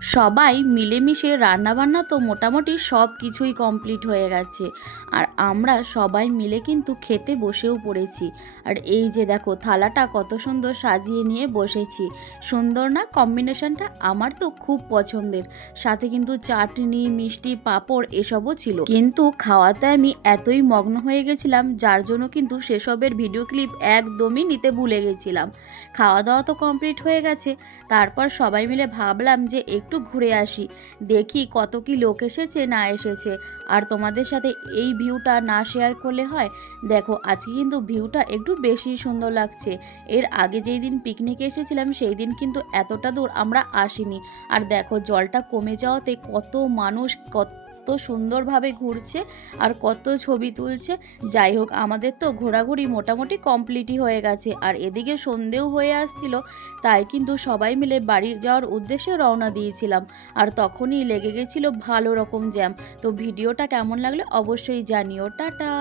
সবাই মিলেমিশে রান্নাবান্না তো মোটামুটি সব কিছুই কমপ্লিট হয়ে গেছে। আর আমরা সবাই মিলে কিন্তু খেতে বসেও পড়েছি। আর এই যে দেখো থালাটা কত সুন্দর সাজিয়ে নিয়ে বসেছি। সুন্দর না কম্বিনেশনটা? আমার তো খুব পছন্দের। সাথে কিন্তু চাটনি, মিষ্টি, পাঁপড় এসবও ছিল। কিন্তু খাওয়াতে আমি এতই মগ্ন হয়ে গেছিলাম, যার জন্য কিন্তু সেসবের ভিডিও ক্লিপ একদমই নিতে ভুলে গেছিলাম। খাওয়া দাওয়া তো কমপ্লিট হয়ে গেছে, তারপর সবাই মিলে ভাবলাম যে একটু ঘুরে আসি, দেখি কত কি লোক এসেছে না এসেছে। আর তোমাদের সাথে এই ভিউটা না শেয়ার করলে হয়? দেখো আজকে কিন্তু ভিউটা একটু বেশি সুন্দর লাগছে। এর আগে যেই দিন পিকনিকে এসেছিলাম সেই দিন কিন্তু এতটা দূর আমরা আসিনি। আর দেখো জলটা কমে যাওয়াতে কত মানুষ কত সুন্দরভাবে ঘুরছে আর কত ছবি তুলছে। যাই হোক, আমাদের তো ঘোরাঘুরি মোটামুটি কমপ্লিটই হয়ে গেছে। আর এদিকে সন্ধেও হয়ে আসছিল, তাই কিন্তু সবাই মিলে বাড়ি যাওয়ার উদ্দেশ্যে রওনা দিয়েছিলাম। আর তখনই লেগে গেছিল ভালো রকম জ্যাম। তো ভিডিওটা কেমন লাগলো অবশ্যই জানিও। টাটা।